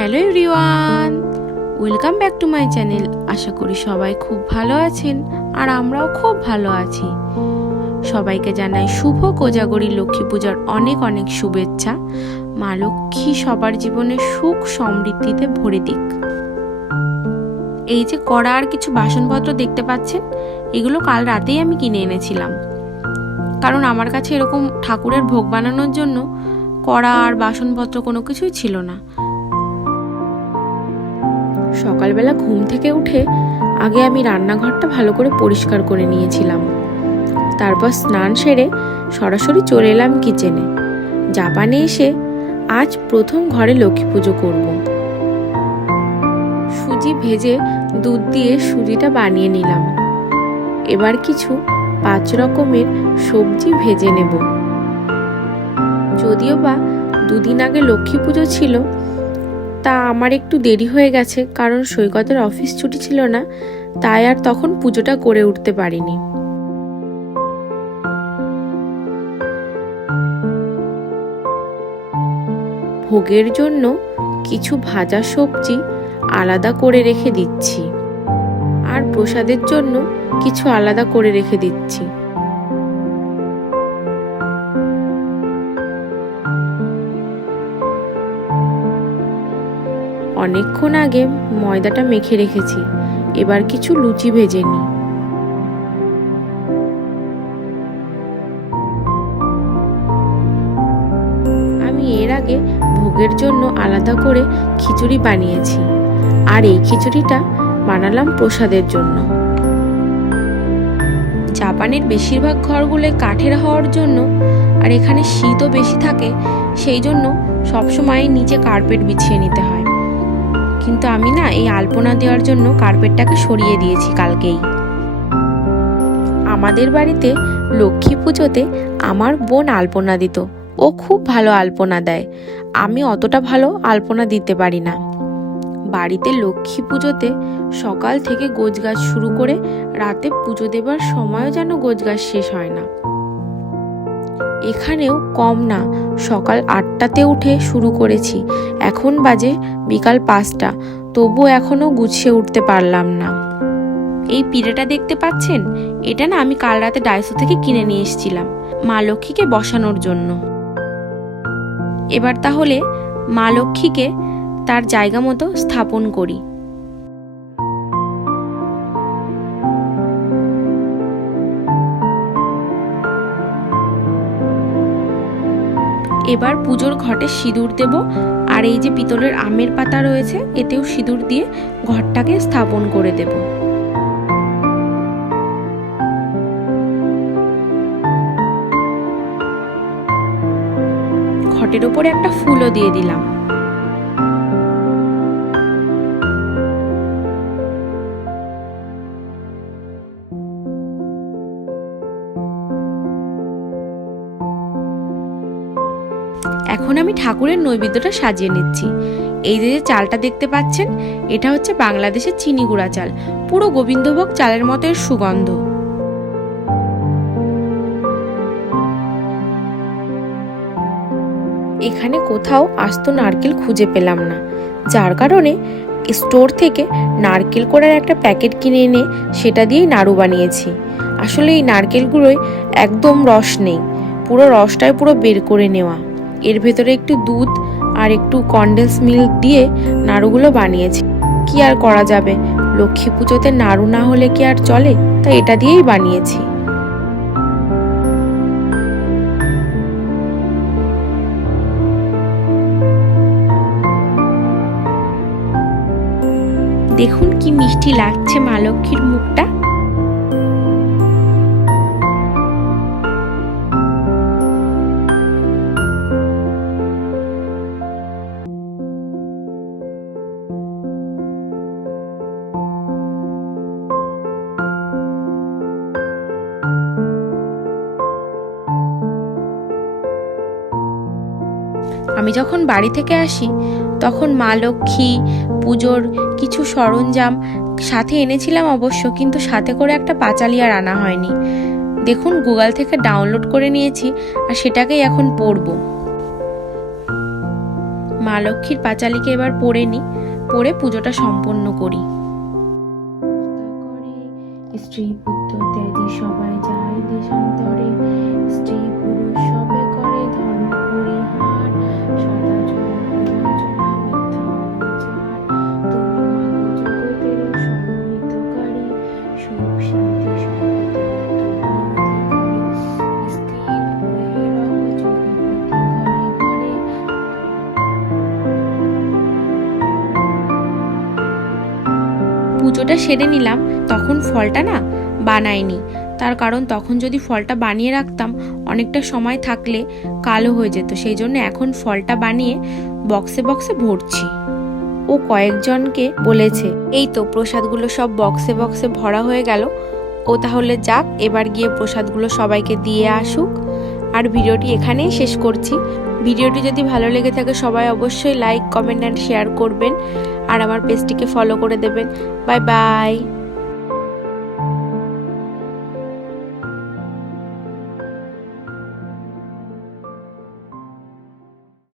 Hello everyone, welcome back to my channel. আশা করি সবাই খুব ভালো আছেন আর আমরাও খুব ভালো আছি। সবাইকে জানাই শুভ কোজাগরী লক্ষ্মী পূজার অনেক অনেক শুভেচ্ছা। মা লক্ষ্মী সবার জীবনে সুখ সমৃদ্ধিতে ভরে দিক। এই যে কড়া আর কিছু বাসনপত্র দেখতে পাচ্ছেন, এগুলো কাল রাতেই আমি কিনে এনেছিলাম, কারণ আমার কাছে এরকম ঠাকুরের ভোগ বানানোর জন্য কড়া আর বাসনপত্র কোনো কিছুই ছিল না। সকালবেলা ঘুম থেকে উঠে আগে আমি রান্নাঘরটা ভালো করে পরিষ্কার করে নিয়েছিলাম। তারপর স্নান সেরে সরাসরি চলে এলাম কিচেনে। জাপানে এসে আজ প্রথম ঘরে লক্ষ্মী পুজো করব। সুজি ভেজে দুধ দিয়ে সুজিটা বানিয়ে নিলাম। এবার কিছু 5 রকমের সবজি ভেজে নেব। যদিও বা দুদিন আগে লক্ষ্মী পুজো ছিল, তা আমার একটু দেরি হয়ে গেছে, কারণ সৈকতের অফিস ছুটি ছিল না, তাই আর তখন পুজোটা করে উঠতে পারিনি। ভোগের জন্য কিছু ভাজা সবজি আলাদা করে রেখে দিচ্ছি, আর প্রসাদের জন্য কিছু আলাদা করে রেখে দিচ্ছি। অনেকক্ষণ আগে ময়দাটা মেখে রেখেছি, এবার কিছু লুচি ভেজে নিই। আমি এর আগে ভোগের জন্য আলাদা করে খিচুড়ি বানিয়েছি, আর এই খিচুড়িটা বানালাম প্রসাদের জন্য। জাপানের বেশিরভাগ ঘরগুলো কাঠের হওয়ার জন্য আর এখানে শীতও বেশি থাকে, সেই জন্য সবসময় নিচে কার্পেট বিছিয়ে নিতে হয়। কিন্তু আমি না, এই আলপনা দেওয়ার জন্য কার্পেটটাকে সরিয়ে দিয়েছি কালকেই। আমাদের বাড়িতে লক্ষ্মী পুজোতে আমার বোন আলপনা দিত। ও খুব ভালো আলপনা দেয়, আমি অতটা ভালো আলপনা দিতে পারি না। বাড়িতে লক্ষ্মী পুজোতে সকাল থেকে গোছগাছ শুরু করে রাতে পুজো দেবার সময়ও যেন গোছগাছ শেষ হয় না। এখানেও কম না, সকাল 8টাতে উঠে শুরু করেছি, এখন বাজে বিকাল 5টা, তবু এখনো গুছিয়ে উঠতে পারলাম না। এই পিঁড়েটা দেখতে পাচ্ছেন, এটা না আমি কাল রাতে ডাইসো থেকে কিনে নিয়ে এসেছিলাম মা লক্ষ্মীকে বসানোর জন্য। এবার তাহলে মা লক্ষ্মীকে তার জায়গা মতো স্থাপন করি। এবার পুজোর ঘটে সিঁদুর দেব, আর এই যে পিতলের আমের পাতা রয়েছে, এতেও সিঁদুর দিয়ে ঘরটাকে স্থাপন করে দেব। ঘটের ওপরে একটা ফুলও দিয়ে দিলাম। এখন আমি ঠাকুরের নৈবেদ্যটা সাজিয়ে নিচ্ছি। এই যে চালটা দেখতে পাচ্ছেন, এটা হচ্ছে বাংলাদেশের চিনি গুঁড়া চাল, পুরো গোবিন্দভোগ চালের মতো এর সুগন্ধ। এখানে কোথাও আস্ত নারকেল খুঁজে পেলাম না, যার কারণে স্টোর থেকে নারকেল কোড়ার একটা প্যাকেট কিনে এনে সেটা দিয়েই নাড়ু বানিয়েছি। আসলে এই নারকেলগুলোই একদম রস নেই, পুরো রসটাই পুরো বের করে নেওয়া। এর ভেতরে একটু দুধ আর একটু কনডেন্স মিল্ক দিয়ে নাড়ুগুলো বানিয়েছি। কি আর করা যাবে, লক্ষ্মী পুজোতে নাড়ু না হলে কি আর চলে, তাই এটা দিয়েই বানিয়েছি। দেখুন কি মিষ্টি লাগছে মা লক্ষ্মীর মুখটা। আমি যখন বাড়ি থেকে আসি তখন মা লক্ষ্মী পুজোর কিছু সরঞ্জাম সাথে এনেছিলাম অবশ্য, কিন্তু সাথে করে একটা পাঁচালি আর আনা হয়নি। দেখুন গুগল থেকে ডাউনলোড করে নিয়েছি আর সেটাকেই এখন পড়ব। মা লক্ষ্মীর পাঁচালীকে এবার পড়ে নিই, পড়ে পুজোটা সম্পন্ন করি। স্ত্রী পুত্র ত্যাজি সবাই যায় দেশান্তরে, স্ত্রী পুরুষ সবে করে ধর্ম পরিহার, সদা চলে প্রবঞ্চনা মিথ্যা অবিচার, তুমি মাগো জগতের সর্বহিতকারী, সুখ শান্তি সম্পত্তি অধিকারী, স্থির হয়ে রহ জগৎপতি ঘরে ঘরে। পুজোটা সেরে নিলাম, তখন ফলটা না বানাইনি, তার কারণ তখন যদি ফলটা বানিয়ে রাখতাম অনেকটা সময় থাকলে কালো হয়ে যেত, সেই জন্য এখন ফলটা বানিয়ে বক্সে বক্সে ভরছি। ও কয়েকজনকে বলেছে, এই তো প্রসাদগুলো সব বক্সে বক্সে ভরা হয়ে গেল, ও তাহলে যাক এবার গিয়ে প্রসাদগুলো সবাইকে দিয়ে আসুক। আর ভিডিওটি এখানেই শেষ করছি। ভিডিওটি যদি ভালো লেগে থাকে সবাই অবশ্যই লাইক, কমেন্ট অ্যান্ড শেয়ার করবেন, আর আমার পেজটিকে ফলো করে দেবেন। Bye bye.